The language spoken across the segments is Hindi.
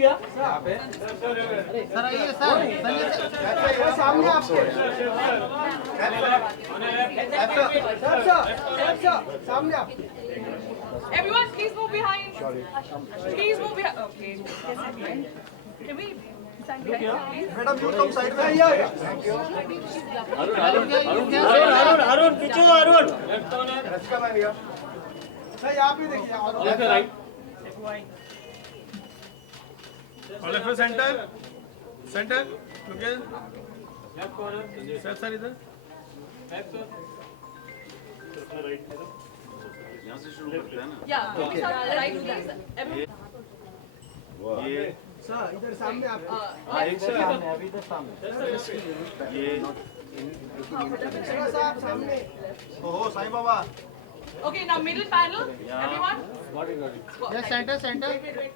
गया सर आइए सर सामने आपके सामने आप Everyone, please move behind. Please move behind. Okay. Can we stand behind, please? Madam you come side में आइए अरुण पीछे हो अरुण रचका मैं भैया सर यहाँ पे देखिए left right left centre centre okay left corner sir इधर लेफ्ट यहाँ से शुरू करते हैं ना Yeah. Okay. Right, please. Everyone. ये सर इधर सामने आप एक ये साहब सामने ओहो Sai Baba Okay, now middle panel. Everyone. Yes centre centre Okay,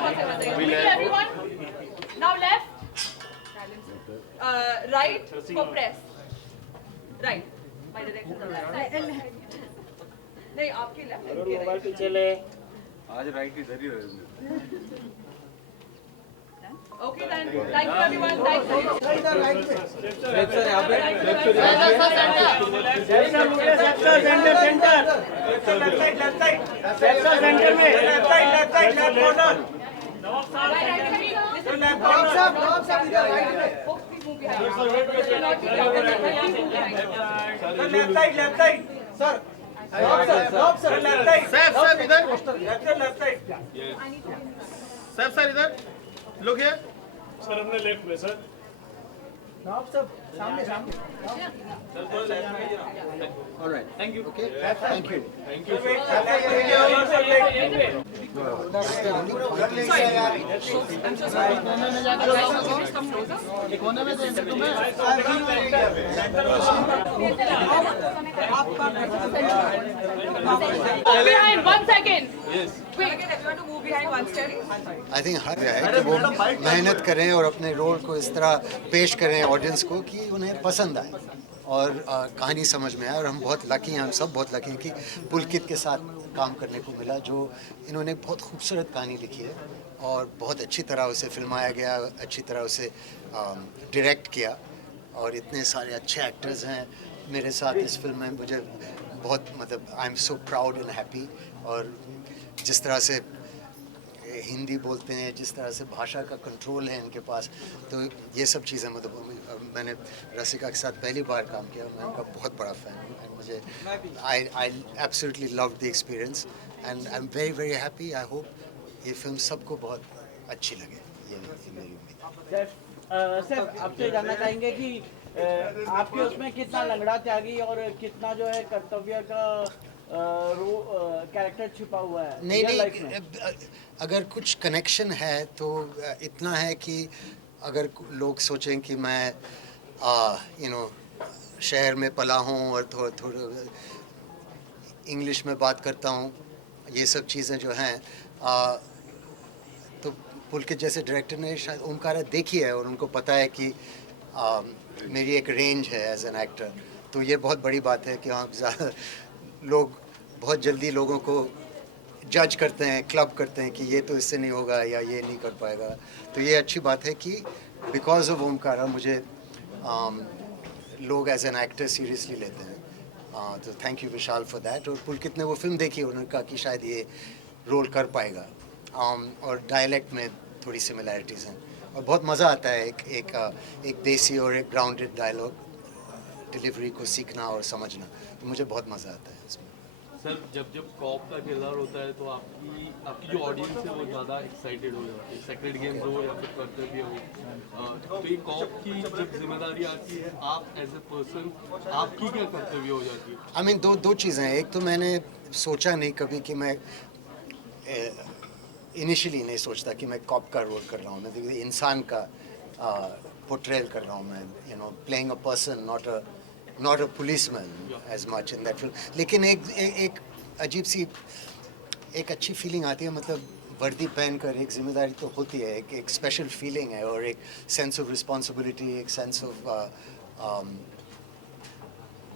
one second. Middle, everyone. Now left. Right for press. Right. My direction. नहीं आपके left. इनके right. मोबाइल पीछे ले आज राइट इधर ही रहेंगे Okay then. Thank you everyone. Thank you. इधर राइट पे सर यहाँ पे सेंटर सेंटर में नवाब साहब इधर राइट पे Folks, please move behind. Sir sir इधर सर इधर लुक हियर सर हमने लेफ्ट में सर नवाब साहब सामने सामने alright thank you okay thank you I'm so sorry. Come closer. कोने में देंगे तुम्हें Move behind 1 second. Yes. Quick. Get everyone to move behind 1 second. I think हर है कि वो मेहनत करें और अपने रोल को इस तरह पेश करें ऑडियंस को कि उन्हें पसंद आए और कहानी समझ में आए। और हम बहुत लकी हैं, हम सब बहुत लकी हैं कि पुलकित के साथ काम करने को मिला, जो इन्होंने बहुत खूबसूरत कहानी लिखी है और बहुत अच्छी तरह उसे फिल्माया गया, अच्छी तरह उसे डायरेक्ट किया और इतने सारे अच्छे एक्टर्स हैं मेरे साथ इस फिल्म में। मुझे बहुत मतलब I am so proud and happy. और जिस तरह से हिंदी बोलते हैं, जिस तरह से भाषा का कंट्रोल है इनके पास, तो ये सब चीज़ें मतलब मैंने रसिका के साथ पहली बार काम किया, मैं उनका बहुत बड़ा फ़ैन हूँ एंड मुझे I absolutely love the experience and I am very very happy. I hope ये फिल्म सबको बहुत अच्छी लगे, ये मेरी उम्मीद है। सर आपसे जानना चाहेंगे कि आपके उसमें कितना लंगड़ा त्यागी और कितना जो है कर्तव्य का कैरेक्टर छिपा हुआ है? नहीं नहीं, अगर कुछ कनेक्शन है तो इतना है कि अगर लोग सोचें कि मैं शहर में पला हूँ और थोड़ा इंग्लिश में बात करता हूँ, ये सब चीज़ें जो हैं तो पुलकित जैसे डायरेक्टर ने शायद ओमकारा देखी है और उनको पता है कि मेरी एक रेंज है एज एन एक्टर। तो ये बहुत बड़ी बात है कि ज़्यादा लोग बहुत जल्दी लोगों को जज करते हैं, क्लब करते हैं कि ये तो इससे नहीं होगा या ये नहीं कर पाएगा। तो ये अच्छी बात है कि बिकॉज ऑफ ओमकारा मुझे लोग एज एन एक्टर सीरियसली लेते हैं। तो thank you Vishal for that. और पुलकित ने वो फिल्म देखी, उन्होंने कहा कि शायद ये रोल कर पाएगा और डायलेक्ट में थोड़ी सिमिलैरिटीज़ हैं और बहुत मज़ा आता है एक देसी और एक ग्राउंडेड डायलॉग डिलीवरी को सीखना और समझना। तो मुझे बहुत मज़ा आता है इसमें। सर जब कॉप का किरदार होता है तो आपकी जो ऑडियंस है वो ज़्यादा एक्साइटेड हो जाती है, सेक्रेट गेम्स हो या फिर कर्तव्य हो। तो ये कॉप की जब जिम्मेदारी आती है, आप एज ए पर्सन आपकी क्या कर्तव्य हो जाती है? आई मीन दो चीज़ें हैं। एक तो मैंने सोचा नहीं कभी कि मैं इनिशियली नहीं सोचता कि मैं कॉप का रोल कर रहा हूँ, मैं इंसान का पोर्ट्रेल कर रहा हूँ मैं, playing a person, not a policeman as much in that film. लेकिन एक अजीब सी एक अच्छी फीलिंग आती है, मतलब वर्दी पहनकर एक जिम्मेदारी तो होती है, एक स्पेशल फीलिंग है और एक सेंस ऑफ रिस्पॉन्सिबिलिटी, एक सेंस ऑफ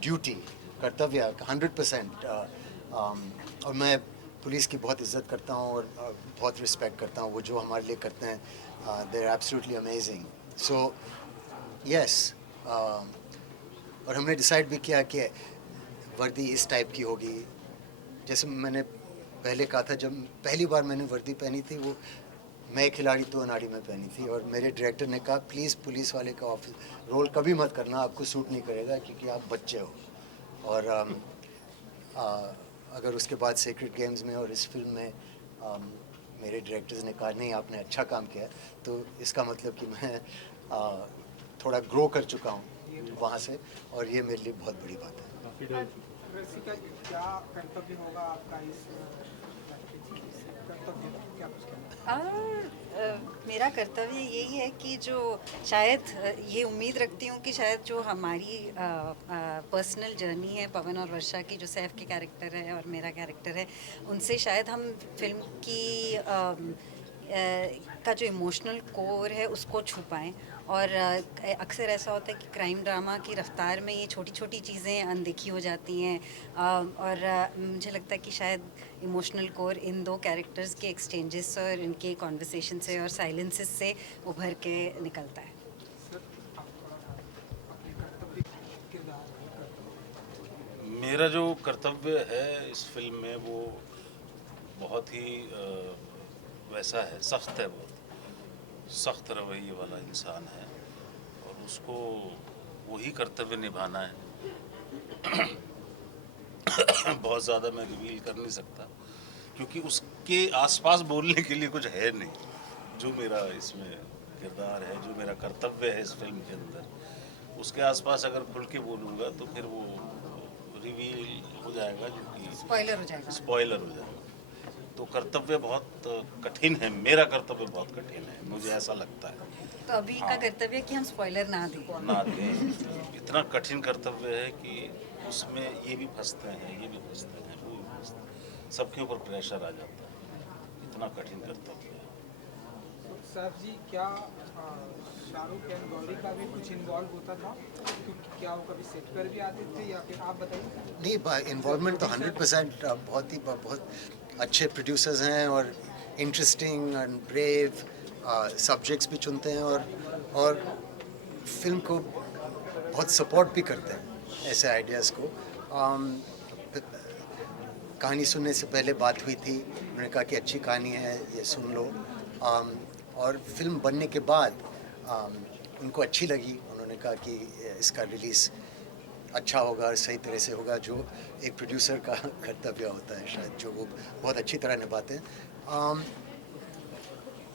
ड्यूटी, कर्तव्य 100%। और मैं पुलिस की बहुत इज़्ज़त करता हूँ और बहुत रिस्पेक्ट करता हूँ। वो जो हमारे लिए करते हैं, they are absolutely amazing. So yes, और हमने डिसाइड भी किया कि वर्दी इस टाइप की होगी। जैसे मैंने पहले कहा था, जब पहली बार मैंने वर्दी पहनी थी, वो मैं खिलाड़ी तो अनाड़ी में पहनी थी, और मेरे डायरेक्टर ने कहा प्लीज़ पुलिस वाले का ऑफिस रोल कभी मत करना, आपको सूट नहीं करेगा क्योंकि आप बच्चे हो। और अगर उसके बाद सीक्रेट गेम्स में और इस फिल्म में मेरे डायरेक्टर्स ने कहा नहीं आपने अच्छा काम किया, तो इसका मतलब कि मैं थोड़ा ग्रो कर चुका हूँ वहाँ से, और ये मेरे लिए बहुत बड़ी बात है। रसिका, क्या कर्तव्य होगा आपका इस कर्तव्य क्या कुछ कहना? मेरा कर्तव्य यही है कि जो शायद ये उम्मीद रखती हूँ कि शायद जो हमारी पर्सनल जर्नी है पवन और वर्षा की, जो सैफ के कैरेक्टर है और मेरा कैरेक्टर है, उनसे शायद हम फिल्म की का जो इमोशनल कोर है उसको छुपाएं। और अक्सर ऐसा होता है कि क्राइम ड्रामा की रफ्तार में ये छोटी छोटी चीज़ें अनदेखी हो जाती हैं, और मुझे लगता है कि शायद इमोशनल कोर इन दो कैरेक्टर्स के एक्सचेंजेस और इनके कॉन्वर्सेशन से और साइलेंसेस से उभर के निकलता है। मेरा जो कर्तव्य है इस फिल्म में वो बहुत ही वैसा है, सख्त है, बहुत सख्त रवैये वाला इंसान है, और उसको वही कर्तव्य निभाना है। बहुत ज़्यादा मैं रिवील कर नहीं सकता क्योंकि उसके आसपास बोलने के लिए कुछ है नहीं। जो मेरा इसमें किरदार है, जो मेरा कर्तव्य है इस फिल्म के अंदर, उसके आसपास अगर खुल के बोलूँगा तो फिर वो रिवील हो जाएगा, जो कि स्पॉइलर हो जाएगा। तो कर्तव्य बहुत कठिन है, मेरा कर्तव्य बहुत कठिन है, मुझे ऐसा लगता है। तो अभी का कर्तव्य है कि हम स्पॉइलर ना दें। इतना कठिन कर्तव्य है कि उसमें ये भी फंसते हैं, ये भी फंसते हैं, वो भी फंसते हैं, सबके ऊपर प्रेशर आ जाता है। इतना कठिन कर्तव्य है। सर जी, क्या शाहरुख एंड गौरी का भी कुछ इन्वॉल्व होता था? क्योंकि क्या वो कभी सेट पर भी आते थे या फिर आप बताइए? नहीं, इन्वॉल्वमेंट तो 100% बहुत अच्छे प्रोड्यूसर्स हैं और इंटरेस्टिंग एंड ब्रेव सब्जेक्ट्स भी चुनते हैं, और फिल्म को बहुत सपोर्ट भी करते हैं ऐसे आइडियाज़ को। कहानी सुनने से पहले बात हुई थी, उन्होंने कहा कि अच्छी कहानी है, ये सुन लो। और फिल्म बनने के बाद उनको अच्छी लगी, उन्होंने कहा कि इसका रिलीज़ अच्छा होगा और सही तरह से होगा, जो एक प्रोड्यूसर का कर्तव्य होता है शायद, जो वो बहुत अच्छी तरह निभाते हैं।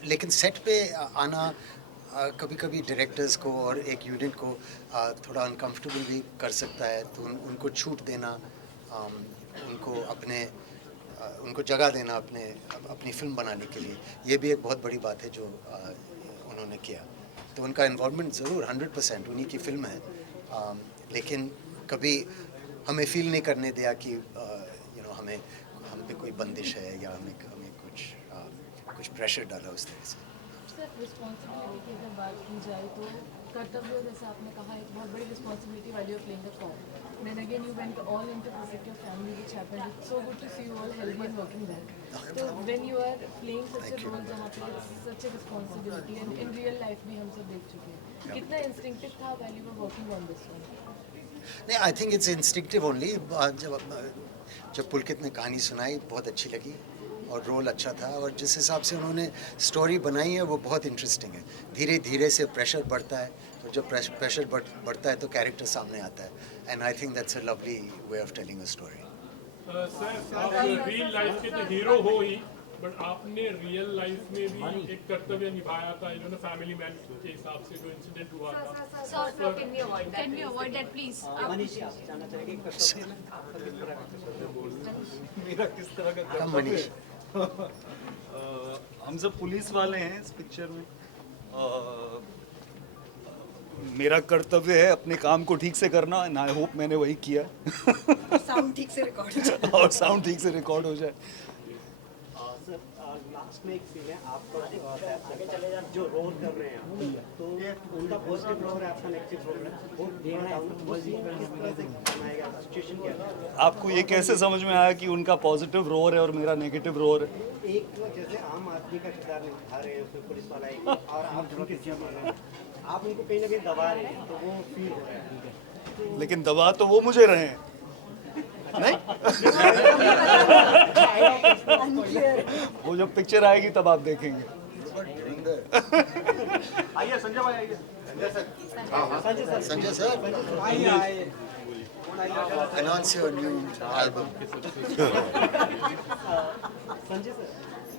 लेकिन सेट पे आना कभी कभी डायरेक्टर्स को और एक यूनिट को थोड़ा अनकंफर्टेबल भी कर सकता है, तो उनको छूट देना, उनको जगह देना अपनी फिल्म बनाने के लिए, ये भी एक बहुत बड़ी बात है जो उन्होंने किया। तो उनका इन्वॉल्वमेंट ज़रूर 100% उन्हीं की फिल्म है, लेकिन कभी हमें फील नहीं करने दिया कि हम पे कोई बंदिश है या हमें कुछ प्रेशर डाला उस तरह से। सर, रिस्पॉन्सिबिलिटी की अगर बात की जाए तो कर्तव्य, जैसे आपने कहा, एक बहुत बड़ी रिस्पॉन्सिबिलिटी वाली of playing the cop. Then again you went all into protect your family, which happened. It's so good to see you all healthy and working well. तो when you are playing such a role जहाँ पे such a responsibility, and in real life भी हम सब देख चुके हैं, कितना इंस्टिंक्टिव था while you were working on this one? नहीं, I think it's instinctive only. जब पुलकित ने कहानी सुनाई, बहुत अच्छी लगी और रोल अच्छा था, और जिस हिसाब से उन्होंने स्टोरी बनाई है वो बहुत इंटरेस्टिंग है। धीरे धीरे से प्रेशर बढ़ता है, तो जब प्रेशर बढ़ता है तो कैरेक्टर सामने आता है, and I think that's a lovely way of telling a story. Sir, आप रियल लाइफ के तो हीरो हो ही, बट आपने रियल लाइफ में भी एक कर्तव्य निभाया था, इन्होंने फैमिली मैन के हिसाब से जो इंसिडेंट हुआ था। Sir, can we avoid that, please? मेरा किस तरह का कम मनीष, हम सब पुलिस वाले हैं इस पिक्चर में। मेरा कर्तव्य है अपने काम को ठीक से करना, एंड आई होप मैंने वही किया। साउंड ठीक से रिकॉर्ड हो जाए। और साउंड ठीक से रिकॉर्ड हो जाए। सर, लास्ट में एक सीन है, आप जो रोल कर रहे हैं तो उनका पॉजिटिव रोल है, आपका नेगेटिव रोल है, वो सीन किस तरह से बनाया गया, सिचुएशन क्वेश्चन किया था। आपको ये कैसे समझ में आया कि उनका पॉजिटिव रोर है और मेरा नेगेटिव रोर है? एक तो जैसे आम आदमी का किरदार निभा रहे हैं उसमें पुलिस वाला एक, और आप उनके सीएम बन रहे हैं, आप उनको कहीं ना कहीं दबा रहे हैं, तो वो फील हो रहा है। लेकिन दबा तो वो मुझे रहे हैं, नहीं? वो जब पिक्चर आएगी तब आप देखेंगे। आइए संजय भाई, आइए Sanjay sir, announce your new album. Sanjay sir,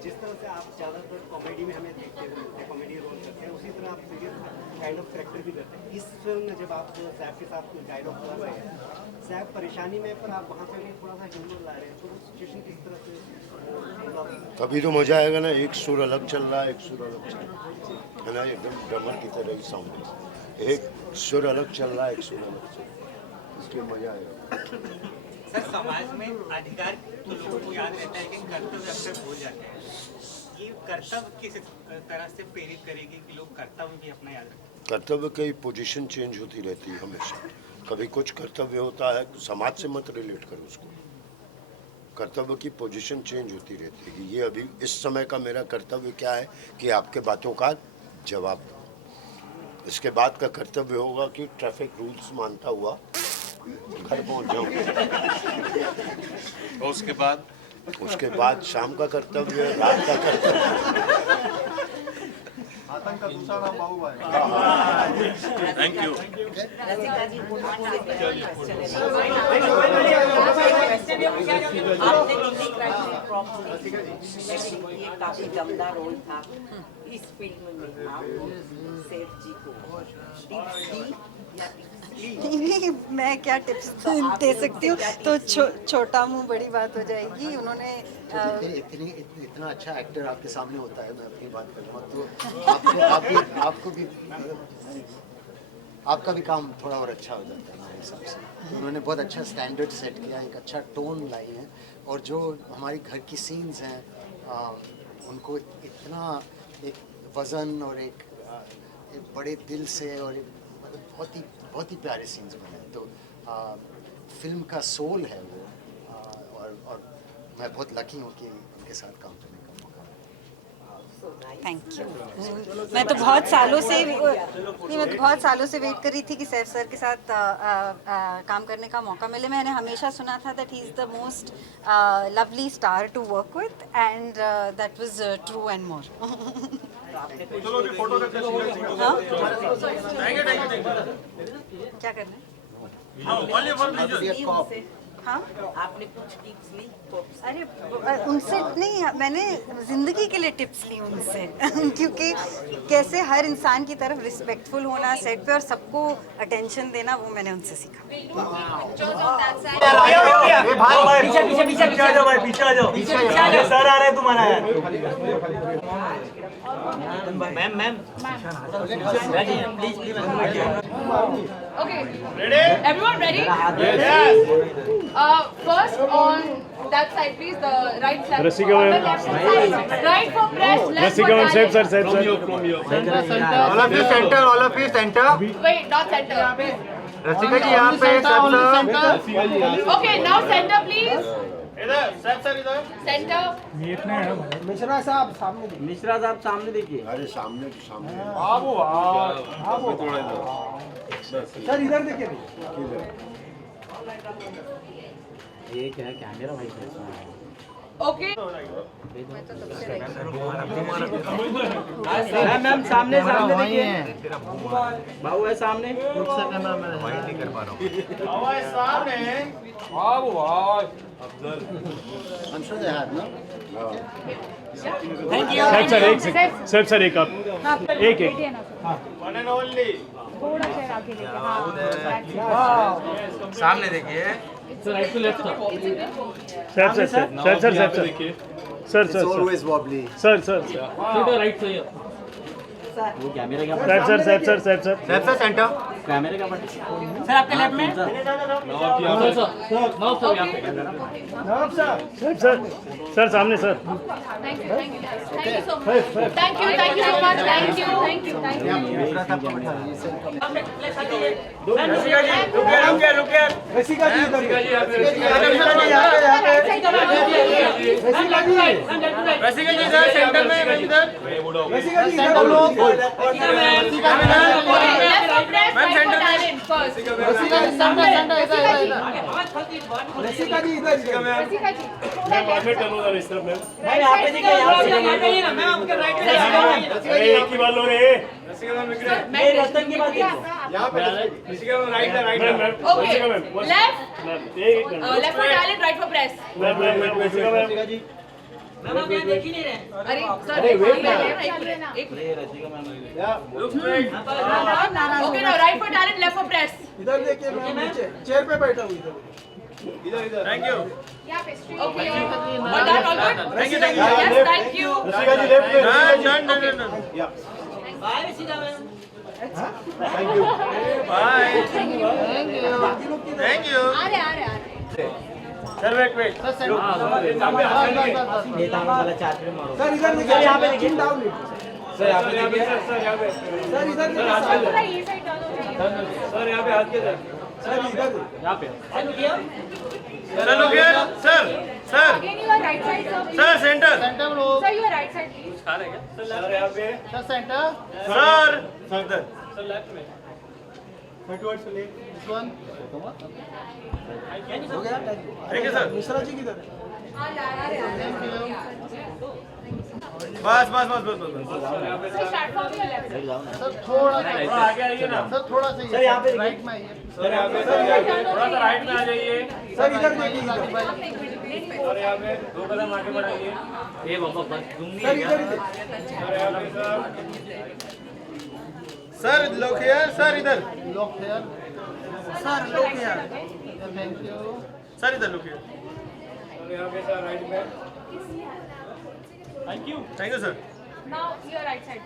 जिस तरह से आप ज़्यादातर कॉमेडी में हमें देखते हैं, कॉमेडी रोल करते हैं, उसी तरह आप सीरियस काइंड ऑफ कैरेक्टर भी करते हैं। इस फिल्म में जब आप सैफ के साथ डायलॉग कर रहे हैं, सैफ परेशानी में, पर आप वहाँ पे भी थोड़ा सा ह्यूमर ला रहे हैं, तो वो सिचुएशन किस तरह से? तभी तो मजा आएगा ना, एक सुर अलग चल रहा है, एक सुर अलग चल रहा है ना, एकदम ड्रमर की तरह ही साउंड है, एक सुर अलग चल रहा है, एक सुर अलग चल रहा है, इसलिए मजा आएगा। सर, समाज में अधिकार तो लोगों को याद रहता है, लेकिन कर्तव्य अक्सर भूल जाते हैं। ये कर्तव्य किस तरह से प्रेरित करेगी कि लोग कर्तव्य भी अपना याद रखें? कर्तव्य की पोजीशन चेंज होती रहती है हमेशा। कभी कुछ कर्तव्य होता है, समाज से मत रिलेट करो उसको। कर्तव्य की पोजीशन चेंज होती रहती है कि ये अभी इस समय का मेरा कर्तव्य क्या है कि आपके बातों का जवाब दो। इसके बाद का कर्तव्य होगा कि ट्रैफिक रूल्स मानता हुआ घर पहुंच जाऊं। और उसके बाद शाम का कर्तव्य है, रात का कर्तव्य। आतंक का दूसरा नाम बाबूभाई। Thank you. काफी दमदार रोल था इस फिल्म में, आपको सैफ जी को टिप्स दी या नहीं, मैं क्या टिप्स दे सकती हूँ? तो छोटा मुंह बड़ी बात हो जाएगी। उन्होंने इतना अच्छा एक्टर आपके सामने होता है, मैं अपनी बात करूँगा तो आपका भी काम थोड़ा और अच्छा हो जाता है मेरे हिसाब से। उन्होंने बहुत अच्छा स्टैंडर्ड सेट किया, एक अच्छा टोन लाई है, और जो हमारी घर की सीन्स हैं उनको इतना एक वज़न और एक बड़े दिल से और एक बहुत ही प्यारे सीन्स बने। तो फिल्म का सोल है वो, और मैं बहुत लकी हूँ कि उनके साथ काम करने का मौका मिला। Thank you. मैं तो बहुत सालों से वेट कर रही थी कि सैफ सर के साथ काम करने का मौका मिले। मैंने हमेशा सुना था that he is the most lovely star to work with, and that was true and more. चलो अभी फोटो का क्या करना है? हाँ, आपने कुछ टिप्स ली? अरे उनसे नहीं, मैंने जिंदगी के लिए टिप्स ली उनसे क्योंकि कैसे हर इंसान की तरफ रिस्पेक्टफुल होना सेट पे और सबको अटेंशन देना, वो मैंने उनसे सीखा। पीछे आ जाओ भाई, पीछे आ जाओ, सर आ रहे हैं तुम्हारा। Ma'am please Okay, everyone ready? Yes. First on that side, please. The right side. Rasika, on the left side. Right for press. Left Rasika, for save sir, save sir. All of you center. Wait, not center. रसिका जी यहाँ पे Okay, now center, please. इधर सैफ सर इधर Center. मिश्रा साहब सामने देखिए। मिश्रा साहब सामने देखिए। अरे सामने सर इधर देखिए। ये क्या है, कैमरा भाई कैसा है? Okay. मैम सामने देखिए। बाबू है सामने। I'm sure they have, no? Sir एक आप एक वन एंड ओनली थोड़ा सा आगे लेके, हाँ, सामने देखिए। Sir It's always wobbly. Sir वो कैमरा क्या? सर सैफ सर सेंटर कैमरे का सर आपके लेफ्ट में सर सामने sir thank you so much thank you so much thank you Rasika ji इधर रसिका जी सर सेंटर में इधर रसिका जी इधर रसिका जी इधर बाद में टर्न होगा इस तरफ में एक ही बात लो रे left for talent right for press अरे sir okay now right for talent left for press इधर देखिए मैं नीचे चेयर पे बैठा हूँ इधर thank you okay all that all good thank you yes thank you Rasika ji left में done bye Rasika ma'am thank you bye thank you आ रहे सर वेट सर इधर देखिए यहाँ पे देखिए डाउन सर यहाँ पे देखिए सर यहाँ पे सर इधर देखिए थोड़ा ये साइड टर्न हो जाइए सर यहाँ पे हाथ के सर इधर यहाँ पे सर लोग sir again you are right side sir centre sir you are right side please sir यहाँ पे sir centre sir sir sir left में दिस वन हो गया ठीक है सर मिश्रा जी किधर बस sir start from your left sir थोड़ा सा आगे आइए ना सर थोड़ा सा सर यहाँ पे राइट में आइए सर यहाँ पे थोड़ा सा राइट में आ जाइए सर इधर देखिए और यहाँ पे 2 कदम आगे बढ़ाइए ये बाबा बस तुम नहीं सर इधर और यहाँ पे सर लोग हियर सर इधर लॉक हेयर सर लोग यार थैंक यू सर इधर लोग हियर और यहाँ पे सर राइट में thank you sir now your right side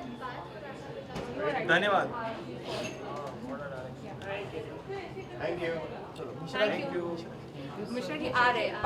धन्यवाद थैंक यू मिश्रा जी आ रहे हैं